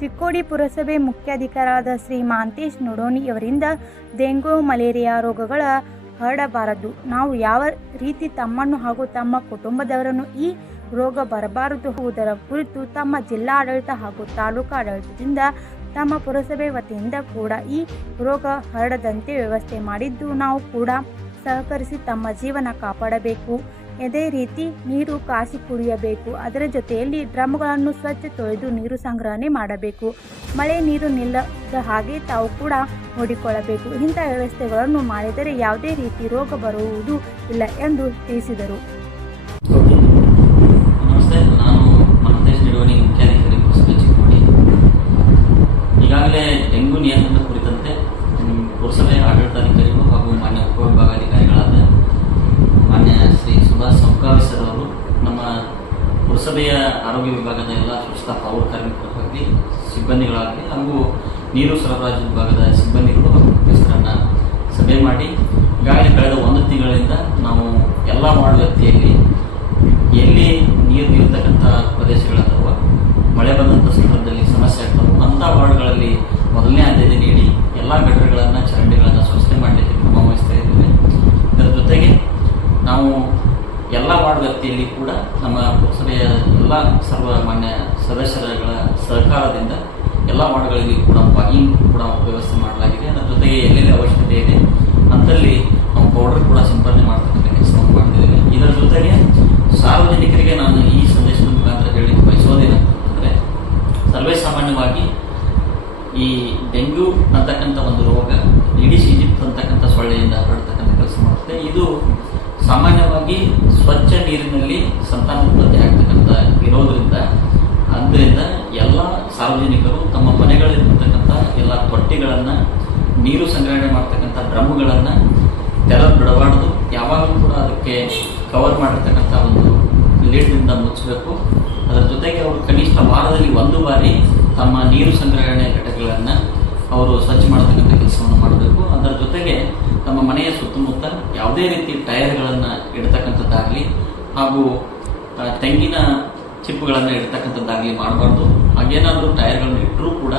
ಚಿಕ್ಕೋಡಿ ಪುರಸಭೆ ಮುಖ್ಯಾಧಿಕಾರಿಯಾದ Shri Mahantesh ನುಡೋಣಿಯವರಿಂದ dengue malaria ರೋಗಗಳ ಹರಡಬಾರದು, ನಾವು ಯಾವ ರೀತಿ ತಮ್ಮನ್ನು ಹಾಗೂ ತಮ್ಮ ಕುಟುಂಬದವರನ್ನು ಈ ರೋಗ ಬರಬಾರದು ಎಂಬುದರ ಕುರಿತು ತಮ್ಮ ಜಿಲ್ಲಾ ಆಡಳಿತ ಹಾಗೂ ತಾಲೂಕು ಆಡಳಿತದಿಂದ ತಮ್ಮ ಪುರಸಭೆ ವತಿಯಿಂದ ಕೂಡ ಈ ರೋಗ ಹರಡದಂತೆ ವ್ಯವಸ್ಥೆ ಮಾಡಿದ್ದು, ನಾವು ಕೂಡ ಸಹಕರಿಸಿ ತಮ್ಮ ಜೀವನ ಕಾಪಾಡಬೇಕು. ಅದೇ ರೀತಿ ನೀರು ಕಾಸಿ ಕುಡಿಯಬೇಕು. ಅದರ ಜೊತೆಯಲ್ಲಿ ಡ್ರಮ್ಗಳನ್ನು ಸ್ವಚ್ಛ ತೊಳೆದು ನೀರು ಸಂಗ್ರಹಣೆ ಮಾಡಬೇಕು. ಮಳೆ ನೀರು ನಿಲ್ಲದ ಹಾಗೆ ತಾವು ಕೂಡ ನೋಡಿಕೊಳ್ಳಬೇಕು. ಇಂಥ ವ್ಯವಸ್ಥೆಗಳನ್ನು ಮಾಡಿದರೆ ಯಾವುದೇ ರೀತಿ ರೋಗ ಬರುವುದು ಇಲ್ಲ ಎಂದು ತಿಳಿಸಿದರು. ನಮಸ್ತೆ, ನಾನು ಮಹಾಂತೇಶ್ ನುಡೋಣಿ, ಮುಖ್ಯಾಧಿಕಾರಿ ಪುರಸಭೆ ಚಿಕ್ಕೋಡಿ. ಈಗಾಗಲೇ ಡೆಂಗು ನಿಯಂತ್ರಣ ಕುರಿತಂತೆ ಪುರಸಭೆ ಆಡಳಿತಾಧಿಕಾರಿಗಳು ಹಾಗೂ ಮಾನ್ಯ ಉಪವಿಭಾಗಾಧಿಕಾರಿಗಳಾದ ಮಾನ್ಯ ಶ್ರೀ ಸುಭಾಷ್ ಸೌಕಾವಿ ಸರ್ ಅವರು ನಮ್ಮ ಪುರಸಭೆಯ ಆರೋಗ್ಯ ವಿಭಾಗದ ಎಲ್ಲ ಸ್ವಚ್ಛತಾ ಪೌರ ಕಾರ್ಮಿಕರಾಗಲಿ, ಸಿಬ್ಬಂದಿಗಳಾಗಲಿ ಹಾಗೂ ನೀರು ಸರಬರಾಜು ವಿಭಾಗದ ಸಿಬ್ಬಂದಿಗಳು ಹಾಗೂ ಮುಖ್ಯಸ್ಥರನ್ನ ಸಭೆ ಮಾಡಿ ಈಗಾಗಲೇ ಕಳೆದ 1 ತಿಂಗಳಿಂದ ನಾವು ಎಲ್ಲ ವಾರ್ಡ್ ವ್ಯಾಪ್ತಿಯಲ್ಲಿ ಎಲ್ಲಿ ನೀರು ನಿಲ್ತಕ್ಕಂಥ ಪ್ರದೇಶಗಳಾದವ, ಮಳೆ ಬಂದಂಥ ಸಂದರ್ಭದಲ್ಲಿ ಸಮಸ್ಯೆ ಆಗ್ತವೆ ಅಂಥ ವಾರ್ಡ್ಗಳಲ್ಲಿ ಮೊದಲನೇ ಆದ್ಯತೆ ನೀಡಿ ಎಲ್ಲ ಗಟರಗಳನ್ನು, ಚರಂಡಿಗಳನ್ನು ಸ್ವಚ್ಛತೆ ಮಾಡಲಿಕ್ಕೆ ಕ್ರಮ ವಹಿಸ್ತಾ ಇದ್ದೇವೆ. ಇದರ ಜೊತೆಗೆ ನಾವು ಎಲ್ಲ ವಾರ್ಡ್ ವ್ಯಾಪ್ತಿಯಲ್ಲಿ ಕೂಡ ನಮ್ಮ ಪುರಸಭೆಯ ಎಲ್ಲ ಸರ್ವಮಾನ್ಯ ಸದಸ್ಯರುಗಳ ಸಹಕಾರದಿಂದ ಎಲ್ಲ ವಾರ್ಡ್ಗಳಲ್ಲಿ ಕೂಡ ವಾಕಿಂಗ್ ಕೂಡ ವ್ಯವಸ್ಥೆ ಮಾಡಲಾಗಿದೆ. ಅದರ ಜೊತೆಗೆ ಎಲ್ಲೆಲ್ಲಿ ಅವಶ್ಯಕತೆ ಇದೆ ಅಂತಲ್ಲಿ ನಾವು ಪೌಡರ್ ಕೂಡ ಸಿಂಪಡಣೆ ಮಾಡ್ತಕ್ಕಂಥ ಕೆಲಸವನ್ನು ಮಾಡ್ತಿದ್ದೇವೆ. ಇದರ ಜೊತೆಗೆ ಸಾರ್ವಜನಿಕರಿಗೆ ನಾನು ಈ ಸಂದೇಶದ ಮುಖಾಂತರ ಹೇಳಿ ಬಯಸೋದೇನಂತಂದರೆ, ಸರ್ವೇ ಸಾಮಾನ್ಯವಾಗಿ ಈ ಡೆಂಗ್ಯೂ ಅಂತಕ್ಕಂಥ ಒಂದು ರೋಗ ಈಡಿಸ್ ಈಜಿಪ್ಟ್ ಅಂತಕ್ಕಂಥ ಸೊಳ್ಳೆಯಿಂದ ಹರಡ್ತಕ್ಕಂಥ ಕೆಲಸ ಮಾಡುತ್ತೆ. ಇದು ಸಾಮಾನ್ಯವಾಗಿ ಸ್ವಚ್ಛ ನೀರಿನಲ್ಲಿ ಸಂತಾನೋತ್ಪತ್ತಿ ಆಗ್ತಕ್ಕಂಥ ಇರೋದ್ರಿಂದ ಆದ್ದರಿಂದ ಎಲ್ಲ ಸಾರ್ವಜನಿಕರು ತಮ್ಮ ಮನೆಗಳಲ್ಲಿರ್ತಕ್ಕಂಥ ಎಲ್ಲ ತೊಟ್ಟಿಗಳನ್ನು, ನೀರು ಸಂಗ್ರಹಣೆ ಮಾಡ್ತಕ್ಕಂಥ ಡ್ರಮ್ಗಳನ್ನು ತೆರೆದು ಬಿಡಬಾರ್ದು. ಯಾವಾಗಲೂ ಕೂಡ ಅದಕ್ಕೆ ಕವರ್ ಮಾಡಿರ್ತಕ್ಕಂಥ ಒಂದು ಲಿಡ್ನಿಂದ ಮುಚ್ಚಬೇಕು. ಅದರ ಜೊತೆಗೆ ಅವರು ಕನಿಷ್ಠ ವಾರದಲ್ಲಿ 1 ಬಾರಿ ತಮ್ಮ ನೀರು ಸಂಗ್ರಹಣೆ ಘಟಕಗಳನ್ನು ಅವರು ಸ್ವಚ್ಛ ಮಾಡತಕ್ಕಂಥ ಕೆಲಸವನ್ನು ಮಾಡಬೇಕು. ಅದರ ಜೊತೆಗೆ ತಮ್ಮ ಮನೆಯ ಸುತ್ತಮುತ್ತ ಯಾವುದೇ ರೀತಿ ಟೈರ್ಗಳನ್ನು ಇಡ್ತಕ್ಕಂಥದ್ದಾಗಲಿ ಹಾಗೂ ತೆಂಗಿನ ಚಿಪ್ಪುಗಳನ್ನು ಇಡ್ತಕ್ಕಂಥದ್ದಾಗಲಿ ಮಾಡಬಾರ್ದು. ಹಾಗೇನಾದರೂ ಟೈರ್ಗಳನ್ನು ಇಟ್ಟರೂ ಕೂಡ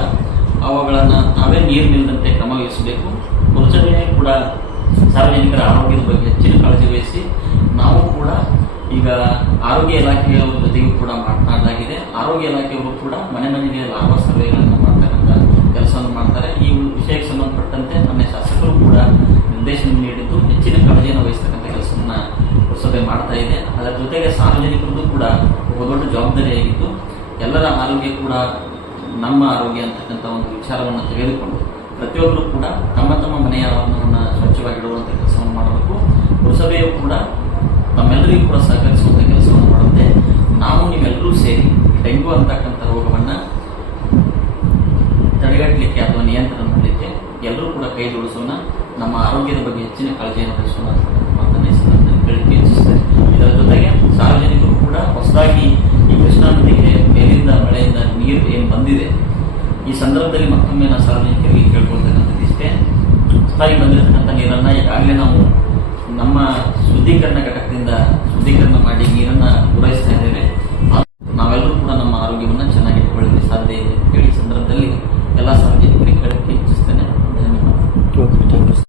ಅವುಗಳನ್ನು ನಾವೇ ನೀರು ನಿಲ್ಲದಂತೆ ಕ್ರಮ ವಹಿಸಬೇಕು. ಪುರಸಭೆ ಕೂಡ ಸಾರ್ವಜನಿಕರ ಆರೋಗ್ಯದ ಬಗ್ಗೆ ಹೆಚ್ಚಿನ ಕಾಳಜಿ ವಹಿಸಿ ನಾವು ಕೂಡ ಈಗ ಆರೋಗ್ಯ ಇಲಾಖೆಯವರ ಜೊತೆಗೂ ಕೂಡ ಮಾತನಾಡಲಾಗಿದೆ. ಆರೋಗ್ಯ ಇಲಾಖೆಯವರು ಕೂಡ ಮನೆ ಮನೆಗೆ ಲಾರ್ವಾ ಸರ್ವೆಗಳನ್ನು ಮಾಡ್ತಕ್ಕಂಥ ಕೆಲಸವನ್ನು ಮಾಡ್ತಾರೆ. ಈ ವಿಷಯಕ್ಕೆ ಸಂಬಂಧಪಟ್ಟಂತೆ ನಮ್ಮ ಶಾಸಕರು ಕೂಡ ನಿರ್ದೇಶನ ನೀಡಿದ್ದು ಹೆಚ್ಚಿನ ಕಾಳಜಿಯನ್ನು ವಹಿಸ್ತಕ್ಕಂಥ ಕೆಲಸವನ್ನು ಪುರಸಭೆ ಮಾಡ್ತಾ ಇದೆ. ಅದರ ಜೊತೆಗೆ ಸಾರ್ವಜನಿಕರದ್ದು ಕೂಡ ದೊಡ್ಡ ಜವಾಬ್ದಾರಿಯಾಗಿದ್ದು ಎಲ್ಲರ ಆರೋಗ್ಯ ಕೂಡ ನಮ್ಮ ಆರೋಗ್ಯ ಅಂತಕ್ಕಂಥ ಒಂದು ವಿಚಾರವನ್ನು ತೆಗೆದುಕೊಂಡು ಪ್ರತಿಯೊಬ್ಬರು ಕೂಡ ತಮ್ಮ ತಮ್ಮ ಮನೆಯ ಆವರಣವನ್ನು ಸ್ವಚ್ಛವಾಗಿಡುವಂಥ ಕೆಲಸವನ್ನು ಮಾಡಬೇಕು. ಪುರಸಭೆಯು ಕೂಡ ತಮ್ಮೆಲ್ಲರಿಗೂ ಕೂಡ ಸಹಕರಿಸುವಂಥ ಕೆಲಸವನ್ನು ಮಾಡುತ್ತೆ. ನಾವು ನೀವೆಲ್ಲರೂ ಸೇರಿ ಡೆಂಗು ಅಂತಕ್ಕಂಥ ರೋಗವನ್ನು ತಡೆಗಟ್ಟಲಿಕ್ಕೆ ಅಥವಾ ನಿಯಂತ್ರಣ ಮಾಡಲಿಕ್ಕೆ ಎಲ್ಲರೂ ಕೂಡ ಕೈ ಜೋಡಿಸೋಣ. ನಮ್ಮ ಆರೋಗ್ಯದ ಬಗ್ಗೆ ಹೆಚ್ಚಿನ ಕಾಳಜಿಯನ್ನು ವಹಿಸೋಣ ಅಂತಕ್ಕಂಥ ಮಾತನ್ನು ಈ ಸಂದರ್ಭದಲ್ಲಿ ಕೇಳಲಿಕ್ಕೆ ಇಚ್ಛಿಸ್ತೇನೆ. ಇದರ ಜೊತೆಗೆ ಸಾರ್ವಜನಿಕರು ಕೂಡ ಹೊಸದಾಗಿ ಈ ಕೃಷ್ಣಾ ನದಿಗೆ ಮೇಲಿಂದ ಮಳೆಯಿಂದ ನೀರು ಏನು ಬಂದಿದೆ, ಈ ಸಂದರ್ಭದಲ್ಲಿ ಮತ್ತೊಮ್ಮೆ ನಾವು ಸಾರ್ವಜನಿಕರಿಗೆ ಕೇಳ್ಕೊಳ್ತಕ್ಕಂಥದ್ದು ಇಷ್ಟೇ. ಹೊಸದಾಗಿ ಬಂದಿರತಕ್ಕಂಥ ನೀರನ್ನು ಈಗಾಗಲೇ ನಾವು ನಮ್ಮ ಶುದ್ಧೀಕರಣ ಘಟಕದಿಂದ